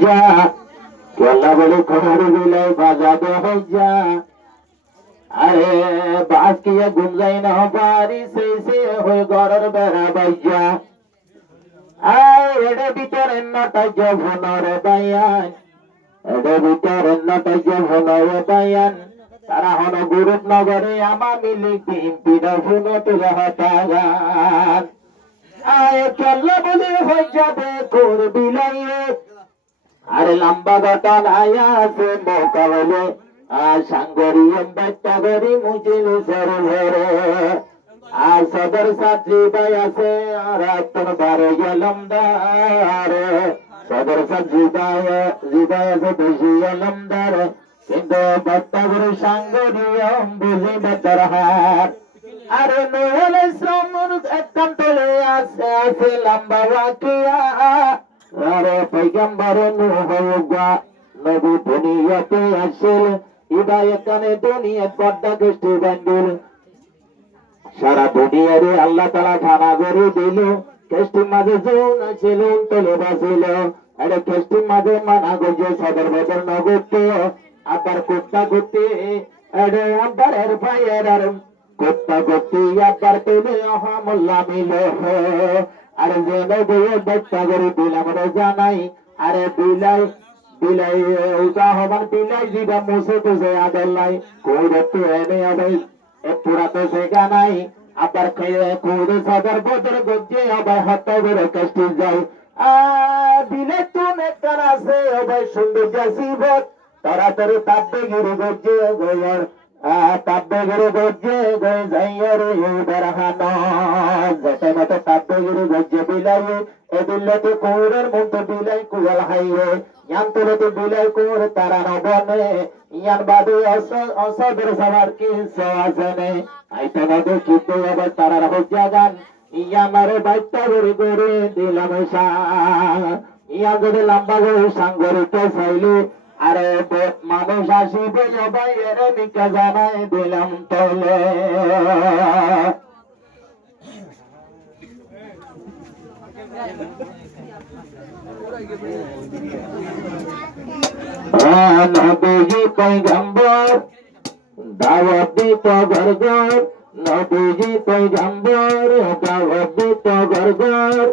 যা কেলা বলে খবর বিলাই বাজাবে হইয়া আরে বাকিয়ে গুঞ্জাই না পারি সে হয়ে গড়ের বেড়া বাইয়া আয় এডে ভিতরে নটা যৌবনরে বায়ান এডে ভিতরে নটা যৌবনরে বায়ান তারা হন গুরুপ নগরে আমা মিলি বিএনপির শুনে তুলে হতাগান আয় কেলা বলে হয়ে যাবে কোর বিলাইয়ে আরে লম্বা ঘটন আয়া আছে মোকাবলে আর সাঙ্গরি বাচ্চা গরি মুজিল সরে ধরে আর সদর ছাত্রী ভাই আছে আর তোর বারে গেলমদার সদর ছাত্রী ভাই আছে বেশি গেলমদার কিন্তু বাচ্চা গরি সাঙ্গরি বুঝি বেতার হাত আরে নোয়ালে শ্রমর একান্তলে আছে লম্বা ওয়াকিয়া আরে পয়গম্বর নুহওয়া নবী দুনিয়াতে আসিল হিদায়াতনে দুনিয়াত পর্দা গোষ্ঠী বান্ধুল সারা দুনিয়ারে আল্লাহ তাআলা খানা করে দিল কেষ্টি মাঝে জোন ছিল তলে বাসিল আরে কেষ্টি মাঝে মানা গজে সদর বদর নগতে আবার কুত্তা গুতি আরে আবারের ভাইয়ের আর কুত্তা গুতি আবার তুমি আহমুল্লাহ মিলে আরে জেনে দিয়ে বাচ্চা করে দিলাম রে জানাই আরে বিলাই বিলাই উদাহরণ বিলাই জিবা মুছে তুসে আদালাই কোরতে এনে আবে এ পুরাতে সে গানাই আবার খেয়ে কোরে সাদর বদর গজে আবার হাতে বেরে কষ্টি যাই বিলে তুনে কারাসে আবে সুন্দর জাসিবত তাড়াতাড়ি তাপে গিরে গজে গয়র তাপে গিরে গজে গয় যাইয়ার ইউদারহানা যেতে মতে তাপে গিরে গজে বিলাই এ বিল্লাতে কোরের মধ্যে বিলাই কুয়াল হাইয়ে ইয়ান্তরতে বিলাই কোর তারা নবনে ইয়ান বাদে অসদর সবার কি সাজনে আইতে নদে কিতে আবার তারা হজ্জা গান ইয়ামারে বাইতা গরে গরে দিলাম সা ইয়া গরে লম্বা গরে সাঙ্গরে কে সাইলে আরে মানুষ আসিবে সবাই এরে মিকা জানাই দিলাম তলে নবীজি পয়গম্বর দাওয়াত দিত ঘর ঘর নবীজি পয়গম্বর দাওয়াত দিত ঘর ঘর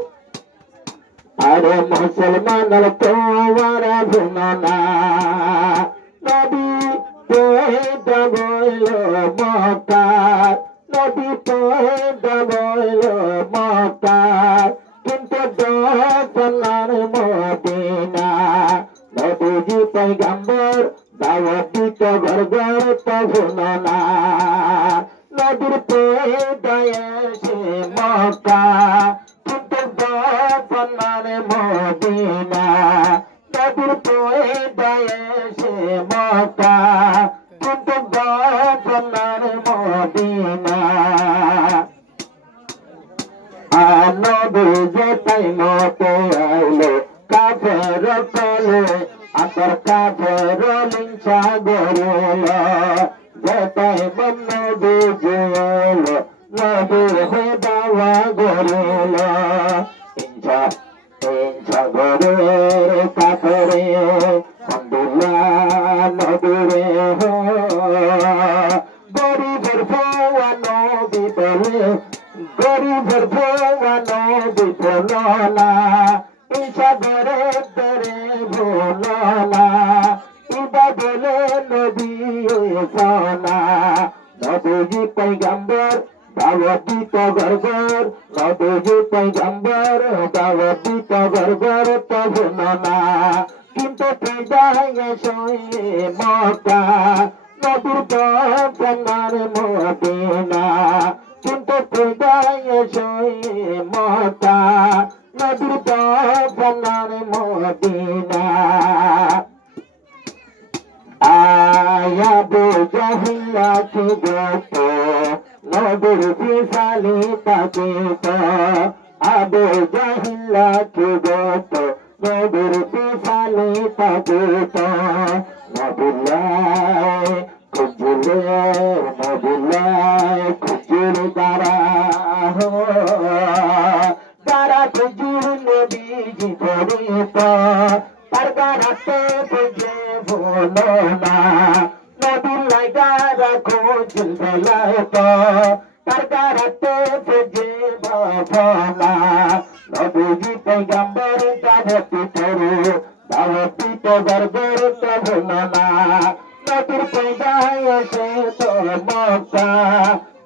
আরে মুসলমান তোমরা শুনো না নবী পয়দা বইল মক্কার নবী পয়দা বইল মক্কার কিন্তু দশনার মদিনা নবীজি পয়গম্বর দাওয়াত দিত ঘর ঘর তো শুনো না নবীর পয়দায় এসে মক্কা কিন্তু দশনার মদিনা নবীর পয়দায় এসে মক্কা কিন্তু দশনার মদিনা নবী যেতাই মতে আইলো কাফের কলে আতর কাফের লিংসা গরিল যেতাই নবী জেল নবী হয়ে দাওয়া গরিল ইনসা ইনসা গরের কাফেরে আব্দুল্লাহ নবীরে গরিবের ভুয়া নবী বলে গরিবের ভুয়া নবী বলো না ইনসা গরের দরে বলো না ইবা বলে নবী সোনা নবীজি পয়গম্বর দাওয়াত দিত ঘর ঘর নবীজি পয়গম্বর দাওয়াত দিত ঘর ঘর তো শুনো না কিন্তু পয়দায় সয়ে মক্কা নবীর দশনার মদিনা কিন্তু পয়দায় সয়ে মক্কা নবীর দশনার মদিনা আয়া বুঝাহিয়া কি গত নবীর ফিসালি তাকিত আবু জাহিল্লা কি গত নবীর ফিসালি তাকিত নবুল্লাহ খুজুলে নবুল্লাহ খুজুল দ্বারা তারা খুজুল নবীজি করিত তার রাতে বুঝে ভুলো না নদীর লাগা রাখো চিলবেলায় তো তার কারাতে বুঝে ভাবনা নবীজি পয়গম্বর দাওয়াতি করো দাওয়াতি তো গর্বের ভুলো না নদীর পয়গায় এসে তো মক্কা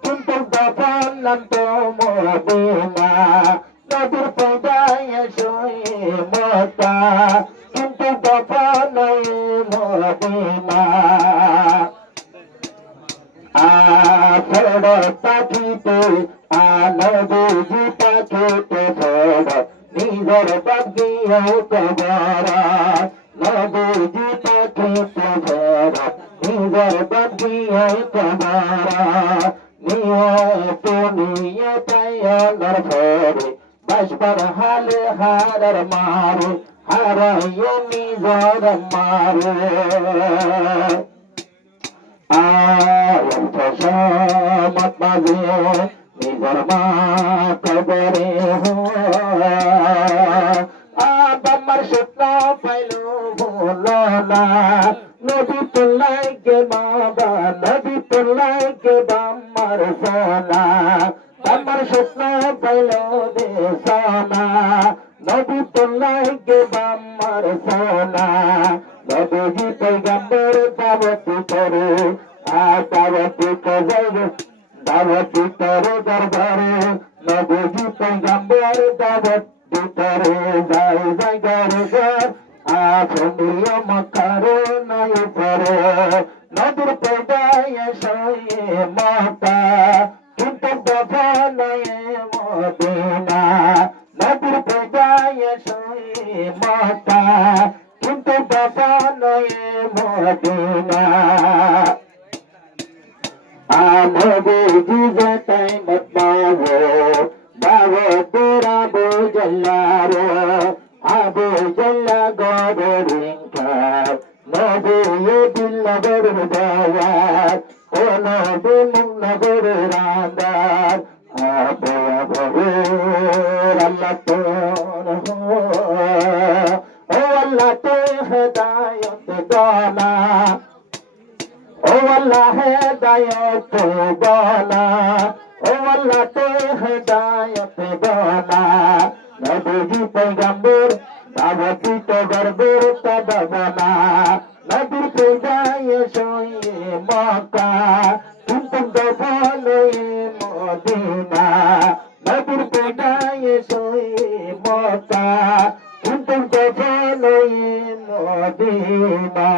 কিন্তু দফন নাম তো মদিনা নদীর পয়গায় এসে মক্কা কিন্তু দফন মদিনা ফেরো পাখিতে নবীজি পাখিতে ফেরো নিজের বাগিয়ে কবরা নবীজি পাখিতে ফেরো নিজের বাগিয়ে কবরা নিয়ে দুনিয়া তাইয়ার ফেরে বাসবার হালে হারার মারে হারাইয়ে নিজের মারে মত বাজে নিজের মা কবরে আমার স্বপ্ন পাইল ভুলো না নদী তোলাই গে বাবা নদী তোলাই গে বাম্মার সোনা আমার স্বপ্ন পাইল দে সোনা নদী তোলাই গে বাম্মার সোনা নবীজি পয়গম্বর দাওয়াতি করো দাওয়াতি করো দাওয়াতি করো দরবারে নবীজি পয়গম্বর দাওয়াতি করো যাই যাই ঘরে ঘর শুনিও মক্কারো নাই করো নদীর পয়গায় এসে মক্কা কিন্তু দফন মদিনা নদীর পয়গায় এসে মক্কা কিন্তু দফন মদিনা নবীজি যেটাই মত পাবো বাবো তোরা বোঝল্লারো আবু জল্লা গরিংকার নবী দিল্লাগর হৃদয়ার ও নবী মুন্নগর রান্দার আবু আবু আল্লাহ তোর ও আল্লাহ তো হেদায়ত দানা ও আল্লাহ হেদায়ত দানা ও আল্লাহ তো হেদায়ত দানা নবীজি পয়গম্বর দাওয়াতি তো গর্বের তদবনা নবীর পয়গায় এসে মক্কা কিন্তু দফন মদিনা নবীর পয়গায় এসে মক্কা কিন্তু দফন মদিনা